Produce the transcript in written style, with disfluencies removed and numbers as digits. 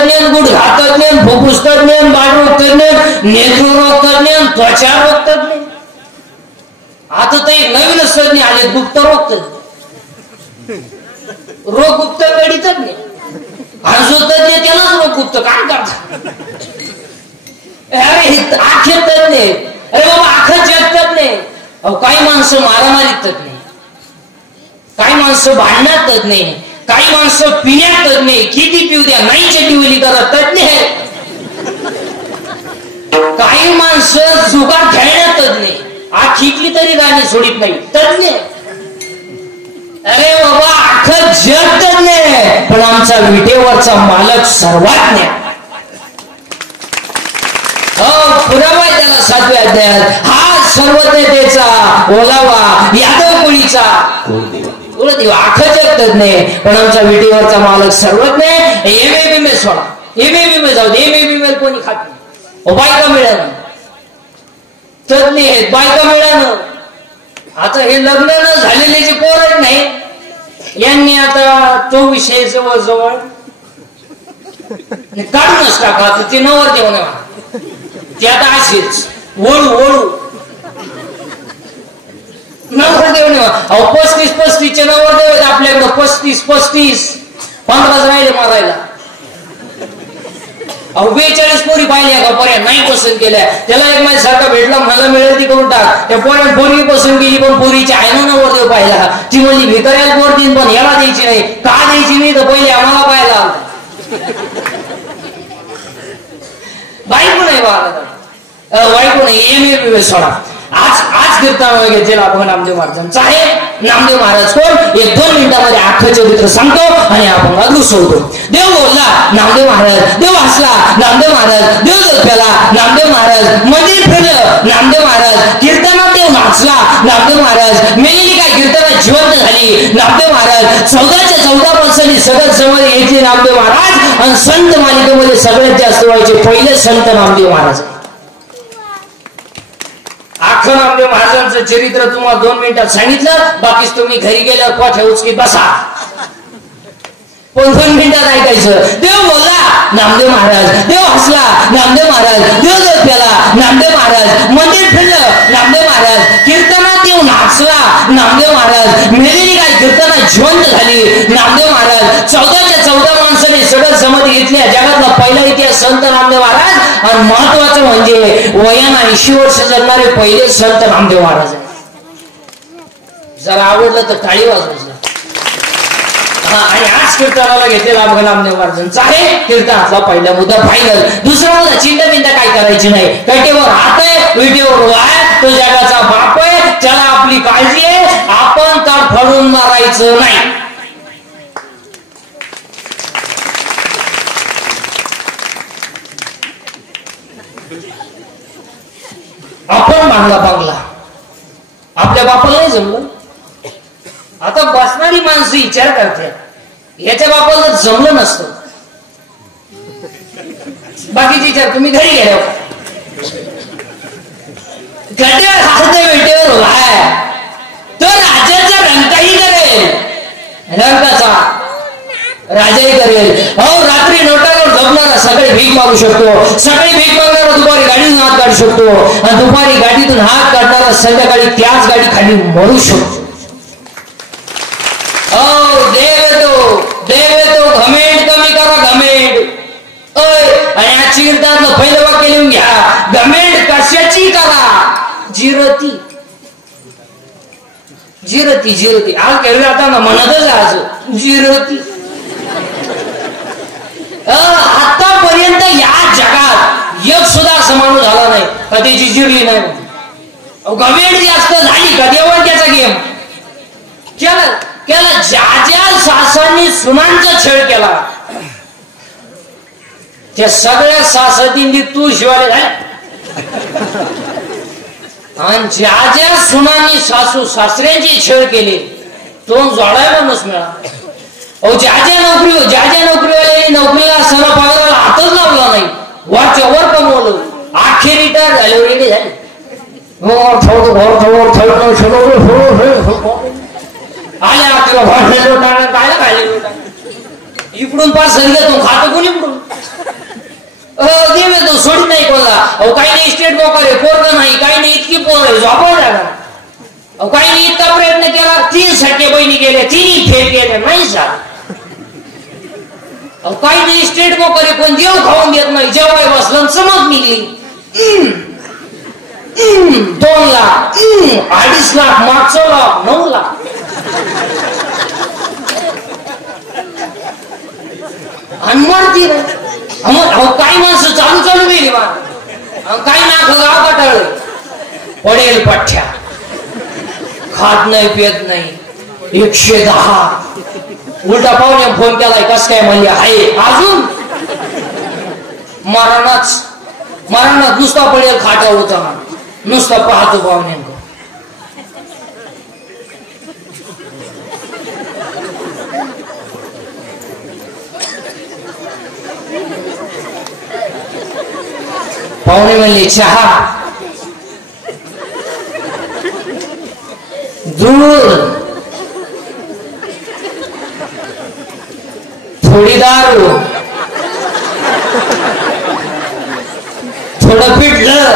तज्ञ, गुडघा तज्ञ, फुफ्फुस तज्ञ, बाळरोग तज्ञ, नेत्ररोग तज्ञ, त्वचा रोग तज्ञ. आता तर एक नवीनच तज्ञ आले, गुप्त रोग तज्ञ. रोग गुप्त गडी तज्ञ, हंसो तज्ञ, त्यालाच रोग गुप्त. काय करतात? अरे आखे तज्ञ. अरे बाबा आखं जग तज्ञ. काही माणसं मारामारीत तज्ञ, काही माणसं भांडण्यात तज्ञ, काही माणसं पिण्यात तज्ञ. किती पिऊ द्या, नाही चटिवली करत तज्ञ आहे. काही माणसं जुगार खेळण्यात तज्ञ, आखीतली तरी गाणी सोडित नाही तज्ञ. अरे बाबा आखं जग तज्ञ, पण आमचा विटेवरचा मालक सर्वाज्ञ. पुरावा त्याला 7व्या अध्यायात. हा सर्वज्ञतेचा ओलावा यादव कुळीचा कुलदेव. आखं जग तज्ञ, पण आमचा विटेवरचा मालक सर्वज्ञ. एमए सोडा, एमए जाऊ दे. एमए कोणी खात नाही. बायका मिळालं तज्ञ आहेत, बायका मिळालं. आता हे लग्न न झालेले जे पोरच नाही, यांनी आता तो विषय जवळ काढूनच टाका. ते नवर देऊ नका, ते आता असेच वळू नवर देऊ नका. 35-35 नवर देव आपल्याकडं. 35 15 राहिले मारायला. 42 पोरी पाहिल्या का पर्यंत नाही पसंत केल्या. त्याला एक माझ्यासारखा भेटला, मला मिळेल ती करून टाक. त्या पोऱ्यात पोरगी पसंत केली, पण पोरीच्या आईनं नवर देव पाहिला. ती म्हणजे भिकाऱ्याला पोर देईन, पण याला द्यायची नाही. का द्यायची नाही? तर पहिले आम्हाला पाहायला बायको नाही बाळा, एमए सोडा. आज कीर्तन घेतलेला आपण नामदेव महाराजांचा आहे. नामदेव महाराज कोण? 1-2 मिनिटांमध्ये अख्खं चरित्र सांगतो आणि आपण अगदी सोडतो. देव बोलला, नामदेव महाराज. देव हसला, नामदेव महाराज. देव जगला, नामदेव महाराज. मंदिर फिरलं, नामदेव महाराज. कीर्तनात देव नाचला, नामदेव महाराज. मेलेली काय कीर्तनात जिवंत झाली, नामदेव महाराज. 14च्या 14 माणसांनी सगळ्यात जवळ घेतले नामदेव महाराज. आणि संत मालिकेमध्ये सगळ्यात जास्त व्हायचे पहिले संत नामदेव महाराज. अख्खं नामदेव महाराजांचं चरित्र तुम्हाला 2 मिनिटात सांगितलं. बाकीच तुम्ही घरी गेल्यावर कोठ्या उचकीत बसा, पण 2 मिनिटात ऐकायचं. देव बोलला, नामदेव महाराज. देव हसला, नामदेव महाराज. देव जगला, नामदेव महाराज. मंदिर फिरलं, नामदेव महाराज. कीर्तनात देव नाचला, नामदेव महाराज. मेलेली काय कीर्तनात जिवंत झाली, नामदेव महाराज. 14च्या 14 माणसाने सगळं समाधी घेतल्या. जगातला पहिला इतिहास संत नामदेव महाराज. आणि महत्वाचं म्हणजे वयानं 80 वर्ष जगणारे पहिले संत नामदेव महाराज. जरा आवडलं तर टाळी वाजवायचं. आणि आज कीर्तनाला घेतलेला बघा नामदेव महाराजांचा आहे. कीर्तनातला पहिला मुद्दा फायनल. दुसरा मुद्दा चिंता काय करायची नाही. कटेवर हात आहे, विटेवर वाय. तो जगाचा बाप आहे, त्याला आपली काळजी आहे. आपण तर फडून मारायचं नाही. आपण बांगला बांगला आपल्या बापाला नाही जमलं. आता बसणारी माणसं विचार करते, याच्या बापाला जमलं नसतं. बाकीचे विचार तुम्ही घरी गेल्यावर गड्यावर हात वेटेवर व्हाय तर राजाचा रंकाही करेल, रंकाचा राजाही करेल. हो रात्री नोटावर झोपणारा सगळे भीक मागू शकतो, सगळे भीक मागणारा दुपारी गाडीतून हात काढू शकतो, आणि दुपारी गाडीतून हात काढणारा संध्याकाळी त्याच गाडी खाली मरू शकतो. देव येतो घमेंड कमी करा, घमेंड. आणि या कीर्तनातलं पहिलं वाक्य लिहून घ्या, घमेंड कशाची करा, जिरती जिरती जिरती. आज केलं जाताना म्हणतच आज जिरती. आतापर्यंत या जगात एक सुद्धा असा माणूस झाला नाही कधीची जिरली नाही. घमेंड जास्त झाली का देवण त्याचा गेम केला. ज्या सासांनी सुनांचा छळ केला त्या सगळ्या सासतींनी तू शिवाले झाले, आणि ज्या सुनांनी सासू सासऱ्यांची छळ केली तो जोडायला माणूस मिळाला. ज्या नोकरीवाल्यांनी नोकरीला असताना पगाराला हातच लावला नाही, वरच्या वर कमवलं, आखे रिटायर झाले, रेडी झाले. आल्या तुला काय खायला इकडून पास सरी घेतो खातो कोणी इकडून गेले तो सोडित नाही कोणला. अहो काही नाही स्टेट बोकर आहे, पोरग नाही, काही नाही इतकी पोर आहे, झोपाव जागा. अहो काही नाही इतका प्रयत्न केला, 3 सटके बहिणी गेल्या, 3 फेल गेल्या, नाही झालं. अहो काही नाही स्टेट बोकर आहे, पण देव खाऊन देत नाही, जेव्हा बसलं चमक निघली. 2 लाख, 2.5 लाख, मागचं लाख, 9 लाख. आणि मरती नाही. काही माणसं चालू चालू गेली बा, काही नाक गाव कटाळ पडेल पठ्ठ्या, खात नाही पियत नाही. 110 उलटा पाहुणे फोन केलाय, कस काय म्हणले आहे अजून मरणात नुसता पडेल खाटा होता, नुसता पाहतो पाहुण्यांक. पाहुणे म्हणले चहा, दूध, थोडी दारू, थोडं पिठलं,